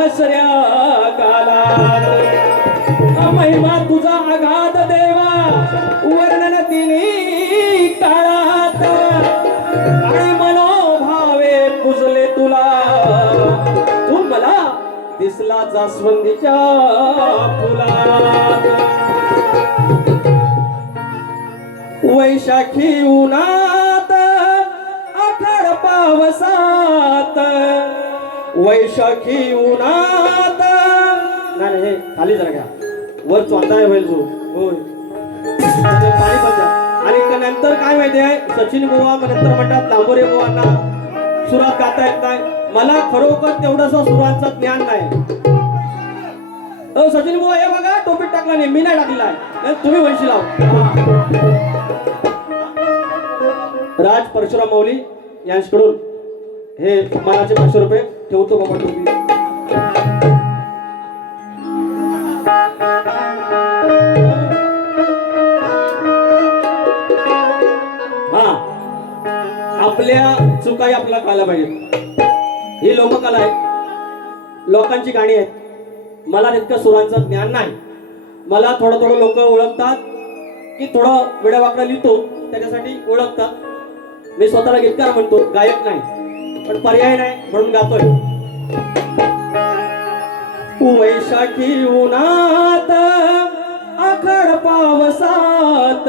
हसऱ्या कालात. महिमा तुझा आघात देवा वर्णन तिने काळात. आणि मनोभावे पुजले तुला. तू मला दिसला जास्वंदीच्या फुलात. वैशाखी उन्हात आखाड पावसात. वैशाखी उन्हात. नाही नाही, हे खाली जरा घ्या. वर चोंदाय होईल जो. होय. पाणी. आणि नंतर काय माहिती आहे? सचिन बुवा नंतर म्हणतात लांबोरे बुवांना सुरात गाता येत नाही. मला खरोखर तेवढंसं सुरांचं ज्ञान नाही. सचिन बुवा हे बघा टोपीत टाकला नाही मी नाही टाकलेला आहे तुम्ही वंशी लाव. राज परशुराम मौली यांच्याकडून हे मनाचे पाचशे रुपये ठेवतो बाबा तुम्ही. हा. आपल्या चुकाही आपल्याला कळायला पाहिजे ही लोककला आहे लोकांची गाणी आहेत. मला तितकं सुरांचं ज्ञान नाही. मला थोडं थोडं लोक ओळखतात. की थोडं वेड्यावाकडं लिहितो त्याच्यासाठी ओळखतात. मी स्वतःला गीतकार म्हणतो गायक नाही. पण पर्याय नाही म्हणून गातोय वैशाखी उन्हात आखड पावसात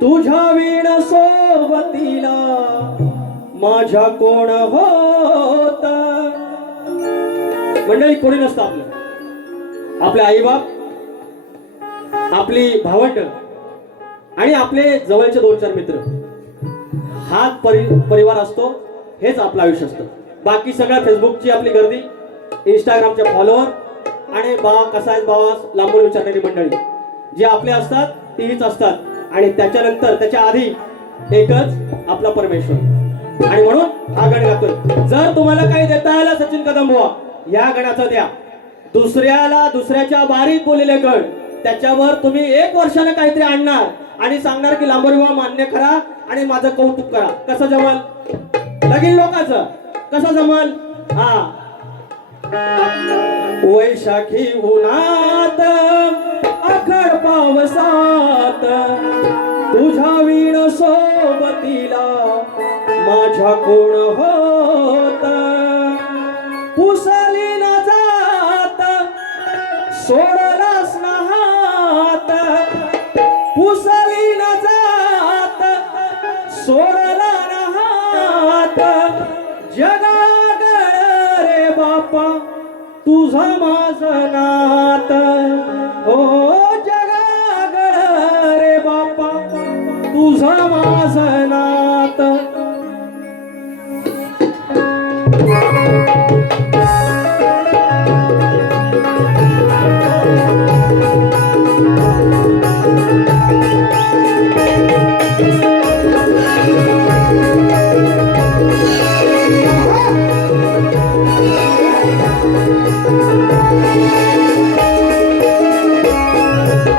तुझ्या वीण सोबतीला माझ्या कोण होत? मंडळी कोणी नसतं आपलं. आपले आईबाप आपली भावंड आणि आपले जवळचे दोन चार मित्र. हा परि परिवार असतो हेच आपलं आयुष्य असतं. बाकी सगळ्या फेसबुकची आपली गर्दी इंस्टाग्रामचे फॉलोअर आणि बा कसा आहे बाबा लांबून विचारणारी मंडळी. जे आपले असतात तीच असतात. आणि त्याच्यानंतर त्याच्या आधी एकच आपला परमेश्वर. आणि म्हणून हा गण गातोय. जर तुम्हाला काही देता आलं सचिन कदम बुवा या गणाचा द्या. दुसऱ्याला दुसऱ्याच्या बारीत बोललेले गण त्याच्यावर तुम्ही एक वर्षाने काहीतरी आणणार आणि सांगणार की लांबोरी विवाह मान्य करा आणि माझं कौतुक करा. कसं जमाल? लगीन लोकांचं. कसं जमल हा. वैशाखी उन्हात आखड पावसात तुझ्या वीण सोबतीला माझ्या कोण होता बापा तुझा माझं नात. हो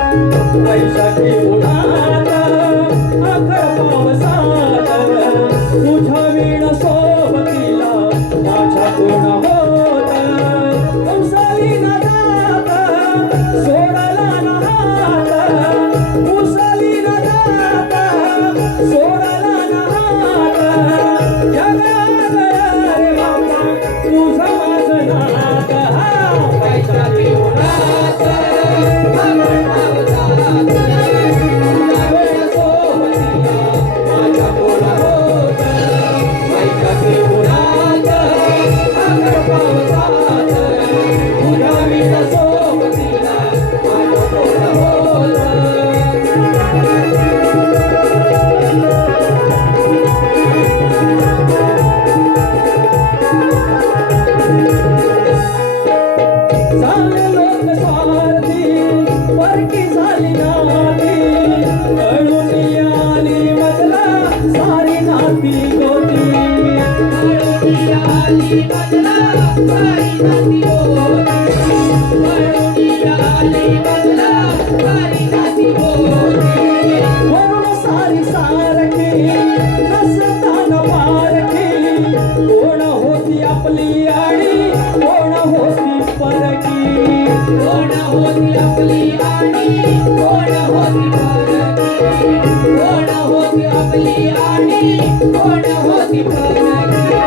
वैशाखी उन्हात तुझ्या वीण सोबतीला माझ्या कोण होत. उसाली न सोडला न हात होती आपली आणि कोण होती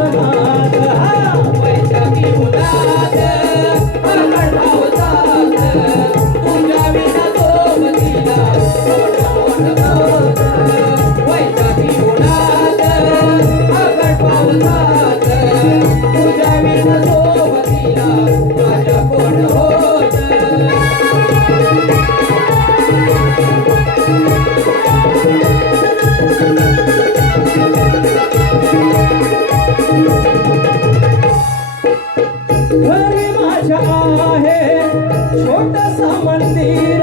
आणि आहे. छोटस मंदिर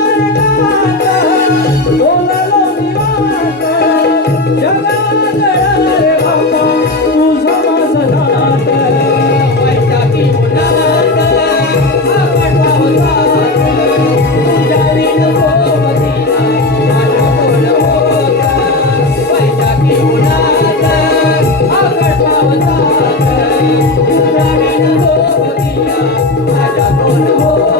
বলব